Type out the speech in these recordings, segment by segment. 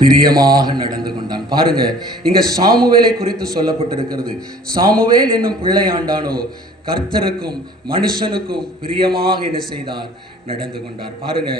பிரியமாக நடந்து கொண்டான். பாருங்க, இங்க சாமுவேலை குறித்து சொல்லப்பட்டிருக்கிறது. சாமுவேல் என்னும் பிள்ளையாண்டானோ கர்த்தருக்கும் மனுஷனுக்கும் பிரியமாக என்ன செய்தார்? நடந்து கொண்டார். பாருங்க,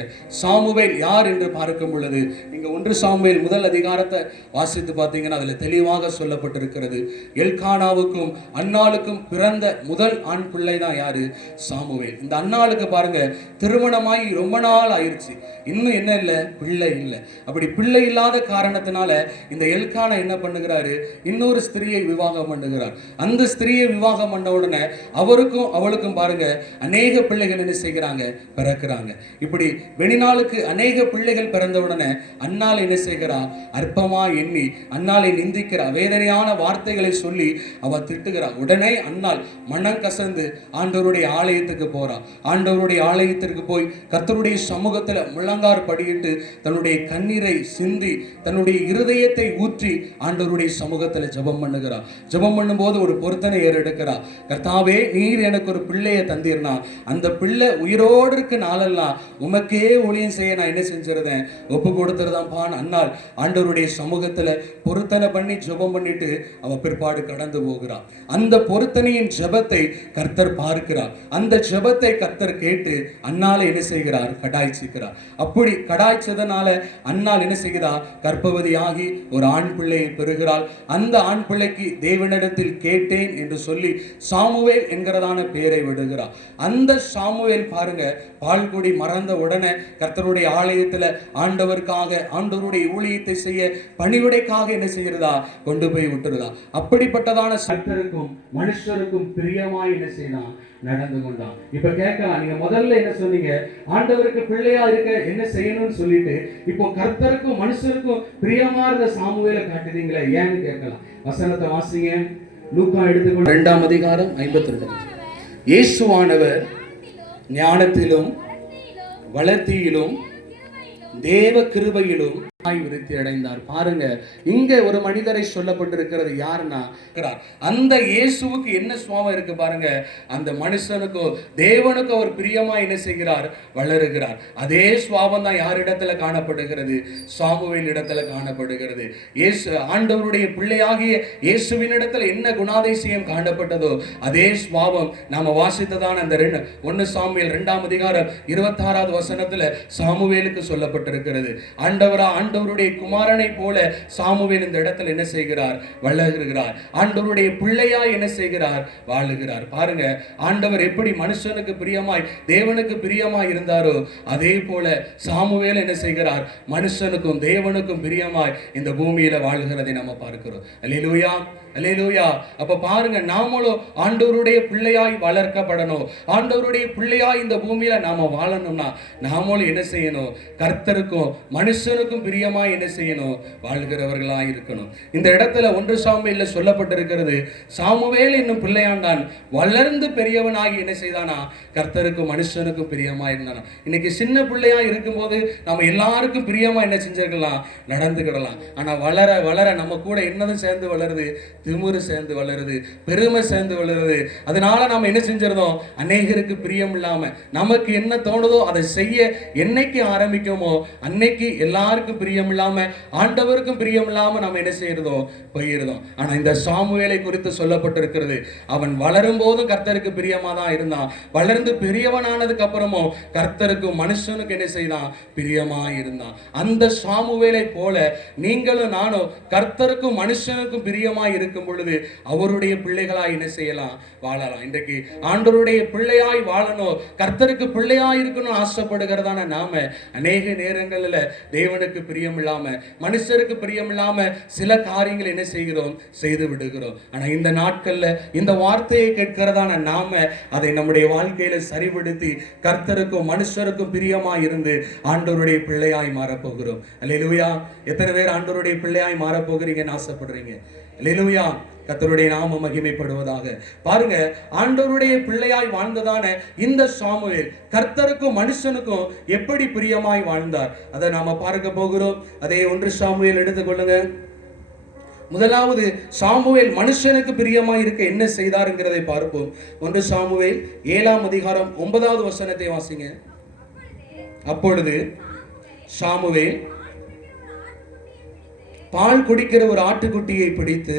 சாமுவேல் யார் என்று பார்க்கும் பொழுது நீங்க 1 சாமுவேல் முதல் அதிகாரத்தை வாசித்து பார்த்தீங்கன்னா அதுல தெளிவாக சொல்லப்பட்டிருக்கிறது. எல்கானாவுக்கும் அன்னாளுக்கும் பிறந்த முதல் ஆண் பிள்ளை தான் யாரு? சாமுவேல். இந்த அன்னாளுக்கு பாருங்க, திருமணமாகி ரொம்ப நாள் ஆயிடுச்சு, இன்னும் என்ன இல்லை? பிள்ளை இல்லை. அப்படி பிள்ளை இல்லாத காரணத்தினால இந்த எல்கானா என்ன பண்ணுகிறாரு? இன்னொரு ஸ்திரியை விவாகம் பண்ணுகிறார். அந்த ஸ்திரியை விவாகம் பண்ண உடனே அவருக்கும் அவளுக்கும் பாருங்க அநேக பிள்ளைகள் என்ன செய்கிறாங்க? பிறக்கிறாங்க. இப்படி வெளிநாளுக்கு அநேக பிள்ளைகள் பிறந்தவுடனே அன்னாள் என்ன செய்கிறா? அற்பமா எண்ணி அன்னாளை நிந்திக்கிறா, வேதனையான வார்த்தைகளை சொல்லி அவ திட்டுகிறா. உடனே அன்னாள் மனம் கசந்து ஆண்டவருடைய ஆலயத்துக்கு போறா. ஆண்டவருடைய ஆலயத்திற்கு போய் கர்த்தருடைய சமூகத்துல முழங்கார் படியிட்டு தன்னுடைய கண்ணீரை சிந்தி தன்னுடைய இருதயத்தை ஊற்றி ஆண்டவருடைய சமூகத்துல ஜெபம் பண்ணுகிறா. ஜெபம் பண்ணும்போது ஒரு பொருத்தனை ஏறெடுக்கிறா. கர்த்தாவே, நீர் எனக்கு ஒரு பிள்ளையை தந்தீர்னா அந்த பிள்ளை உயிரோடு இருக்க நாளெல்லாம் உமக்கே ஊழியம் செய்ய நான் என்ன செஞ்சிருந்தேன்? ஒப்பு கொடுத்துருதான்பான் அன்னாள் ஆண்டவருடைய சமூகத்துல பொருத்தனை பண்ணி ஜெபம் பண்ணிட்டு அவ பிற்பாடு கடந்து போகிறார். அந்த பொருத்தனையின் ஜெபத்தை கர்த்தர் பார்க்கிறார். அந்த ஜெபத்தை கர்த்தர் கேட்டு அன்னாளை என்ன செய்கிறார்? கடாய்ச்சிக்கிறார். அப்படி கடாய்ச்சதனால அன்னாள் என்ன செய்கிறார்? கர்ப்பவதியாகி ஒரு ஆண் பிள்ளையை பெறுகிறாள். அந்த ஆண் பிள்ளைக்கு தேவனிடத்தில் கேட்டேன் என்று சொல்லி சாமுவேல் என்கிறதான பெயரை விடுகிறார். அந்த சாமுவேல் பாருங்க, பால்குடி மறந்த உடனே கர்த்தருடைய ஆலயத்துல ஆண்டவருக்காக ஆண்டவருடைய ஊழியத்தை செய்ய பணிவிடைக்காக என்ன செய்யறதா? கொண்டு போய் விட்டுருதா. அப்படிப்பட்டதான கர்த்தருக்கும் மனுஷருக்கும் பிரியமாய் என்ன செய்யலாம்? நடந்து கொண்டான். இப்ப கேட்கலாம், நீங்க முதல்ல என்ன சொன்னீங்க? ஆண்டவருக்கு பிள்ளையா இருக்க என்ன செய்யணும்னு சொல்லிட்டு இப்போ கர்த்தருக்கும் மனுஷருக்கும் பிரியமா இருந்த சாமுவேலை காட்டுறீங்களே, ஏன்னு கேட்கலாம். வசனத்தை வாசிங்க. லூக்கா எடுத்துக்கொண்டு 2ஆம் அதிகாரம் 52. இயேசுவானவர் ஞானத்திலும் வளர்த்தியிலும் தேவ கிருபையிலும் விருத்தி அடைந்தார். பாருங்க, இங்க ஒரு மனிதரை சொல்லப்பட்டிருக்கிறது. யாருன்னா, அந்த இயேசுவுக்கு என்ன சுவாபம் இருக்கு பாருங்க. அந்த மனுஷனுக்கோ தேவனுக்கு அவர் பிரியமா என்ன செய்கிறார்? வளருகிறார். அதே சுவாபம் தான் யாரிடத்துல காணப்படுகிறது? சாமுவேல் இடத்துல காணப்படுகிறது. இயேசு ஆண்டவருடைய பிள்ளையாகிய இயேசுவின் இடத்துல என்ன குணாதிசயம் காணப்பட்டதோ அதே சுவாபம் நாம வாசித்ததான அந்த 1 சாமுவேல் 2ஆம் அதிகாரம் 26வது வசனத்துல சாமுவேலுக்கு சொல்லப்பட்டிருக்கிறது. ஆண்டவருடைய குமாரனை போல சாமுவேல் இந்த இடத்துல என்ன செய்கிறார்? வளருகிறார். ஆண்டவருடைய பிள்ளையாய் என்ன செய்கிறார்? வாழுகிறார். பாருங்க, ஆண்டவர் எப்படி மனுஷனுக்கு பிரியமாய் தேவனுக்கு பிரியமாய் இருந்தாரோ அதே போல சாமுவேல் என்ன செய்கிறார்? மனுஷனுக்கும் தேவனுக்கும் பிரியமாய் இந்த பூமியில வாழ்கிறதை நம்ம பார்க்கிறோம். அல்லேலூயா, அல்லேலூயா. அப்ப பாருங்க, நாமளும் ஆண்டவருடைய பிள்ளையாய் வளர்க்கப்படணும். ஆண்டவருடைய பிள்ளையாய் இந்த பூமியில நாம வாழணும்னா நாமளும் என்ன செய்யணும்? கர்த்தருக்கும் மனுஷனுக்கும் பிரியமாய் என்ன செய்யணும்? வாழ்கிறவர்களாய் இருக்கணும். இந்த இடத்துல 1 சாமுவேல்ல சொல்லப்பட்டிருக்கிறது, சாமுவேல் என்னும் பிள்ளையாண்டான் வளர்ந்து பெரியவனாகி என்ன செய்தானா? கர்த்தருக்கும் மனுஷனுக்கும் பிரியமாய் இருந்தானா. இன்னைக்கு சின்ன பிள்ளையா இருக்கும்போது நம்ம எல்லாருக்கும் பிரியமா என்ன செஞ்சிருக்கலாம்? நடந்துக்கிடலாம். ஆனா வளர வளர நம்ம கூட என்னதும் சேர்ந்து வளருது? திமிரு சேர்ந்து வளருது, பெருமை சேர்ந்து வளருது. அதனால நாம என்ன செஞ்சிருந்தோம்? அநேகருக்கு பிரியம் இல்லாம நமக்கு என்ன தோணுதோ அதை செய்ய என்னைக்கு ஆரம்பிக்குமோ அன்னைக்கு எல்லாருக்கும் பிரியம் இல்லாம ஆண்டவருக்கும் பிரியம் இல்லாம நம்ம என்ன செய்யறதோ? போயிருந்தோம். ஆனா இந்த சாமுவேலை குறித்து சொல்லப்பட்டிருக்கிறது, அவன் வளரும் போதும் கர்த்தருக்கு பிரியமா தான் இருந்தான். வளர்ந்து பெரியவனானதுக்கு அப்புறமும் கர்த்தருக்கும் மனுஷனுக்கு என்ன செய்தான்? பிரியமா இருந்தான். அந்த சாமுவேலை போல நீங்களும் நானும் கர்த்தருக்கும் மனுஷனுக்கும் பிரியமா இருக்கும் பொழுது அவருடைய பிள்ளைகளாய் என்ன செய்யலாம்? வாழலாம். இன்றைக்கு ஆண்டவருடைய பிள்ளையாய் வாழணும், கர்த்தருக்கு பிள்ளையாய் இருக்கணும் ஆசைப்படுகிறதான நாம அநேக நேரங்களில் தேவனுக்கு பிரியம் இல்லாம மனுஷருக்கு பிரியம் இல்லாம சில காரியங்கள் என்ன செய்கிறோம்? செய்து விடுகிறோம். ஆனா இந்த நாட்கள்ல இந்த வார்த்தையை கேட்கிறதான நாம அதை நம்முடைய வாழ்க்கையில சரிபடுத்தி கர்த்தருக்கும் மனுஷருக்கும் பிரியமா இருந்து ஆண்டவருடைய பிள்ளையாய் மாறப்போகிறோம். அல்லேலூயா. எத்தனை பேர் ஆண்டவருடைய பிள்ளையாய் மாறப்போகிறீங்கன்னு ஆசைப்படுறீங்க? அல்லேலூயா. கர்த்தருடைய நாமம் மகிமைப்படுவதாக. பாருங்க, ஆண்டவருடைய பிள்ளையாய் வாழ்ந்ததான இந்த சாமுவேல் கர்த்தருக்கும் மனுஷனுக்கும் எப்படி பிரியமாய் வாழ்ந்தார் அதை நாம பார்க்க போகிறோம். அதே 1 சாமுவேல் எடுத்துக்கொள்ளுங்க. முதலாவது சாமுவேல் மனுஷனுக்கு பிரியமாய் இருக்க என்ன செய்தாருங்கிறதை பார்ப்போம். 1 சாமுவேல் 7ஆம் அதிகாரம் 9வது வசனத்தை வாசிங்க. அப்பொழுது சாமுவேல் பால் குடிக்கிற ஒரு ஆட்டுக்குட்டியை பிடித்து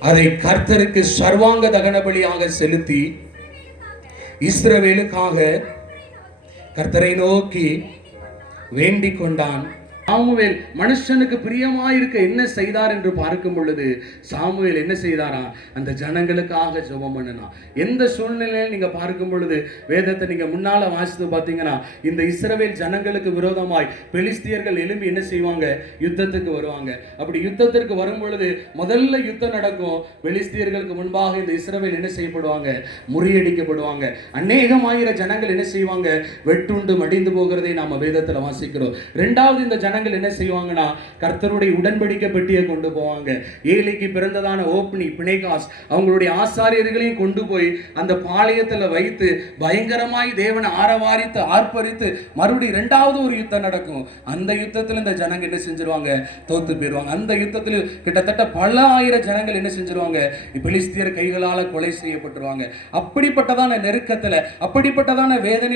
அதை கர்த்தருக்கு சர்வாங்க தகன பலியாக செலுத்தி இஸ்ரவேலுக்காக கர்த்தரை நோக்கி வேண்டிக் கொண்டான். சாமுவேல் மனுஷனுக்கு பிரியமாயிருக்க என்ன செய்தார் என்று பார்க்கும் பொழுது சாமுவேல் என்ன செய்தாரா? அந்த ஜனங்களுக்காக ஜெபம் பண்ணனா. எந்த சூழ்நிலையில் நீங்க பார்க்கும் பொழுது வேதத்தை நீங்க முன்னால வாசித்து பார்த்தீங்கன்னா, இந்த இஸ்ரவேல் ஜனங்களுக்கு விரோதமாய் பெலிஸ்தியர்கள் எழும்பி என்ன செய்வாங்க? யுத்தத்துக்கு வருவாங்க. அப்படி யுத்தத்திற்கு வரும் பொழுது முதல்ல யுத்தம் நடக்கும். பெலிஸ்தியர்களுக்கு முன்பாக இந்த இஸ்ரவேல் என்ன செய்யப்படுவாங்க? முறியடிக்கப்படுவாங்க. அநேகமாயிரம் ஜனங்கள் என்ன செய்வாங்க? வெட்டுண்டு மடிந்து போகிறதை நாம வேதத்துல வாசிக்கிறோம். இரண்டாவது, இந்த ஜனங்கள் என்ன செய்வாங்கன்னா, கர்த்தருடைய உடன்படிக்கை பெட்டியை கொண்டு போவாங்க. ஏலிக்கு பிறந்ததான ஓப்னி, பினேகாஸ் அவங்களுடைய ஆசாரியர்களையும் கொண்டு போய் அந்த பாளையத்துல வைத்து பயங்கரமாய் தேவனை ஆரவாரித்து ஆர்ப்பரித்து மறுபடியும் இரண்டாவது ஒரு யுத்தம் நடக்கும். அந்த யுத்தத்தில் இந்த ஜனங்கள் என்ன செஞ்சிருவாங்க? தோத்து போயிருவாங்க. அந்த யுத்தத்தில் கிட்டத்தட்ட பல ஆயிரம் ஜனங்கள் என்ன செஞ்சிருவாங்க? பெலிஸ்தியர் கைகளால கொலை செய்யப்பட்டுருவாங்க. அப்படிப்பட்டதான நெருக்கத்துல, அப்படிப்பட்டதான வேதனை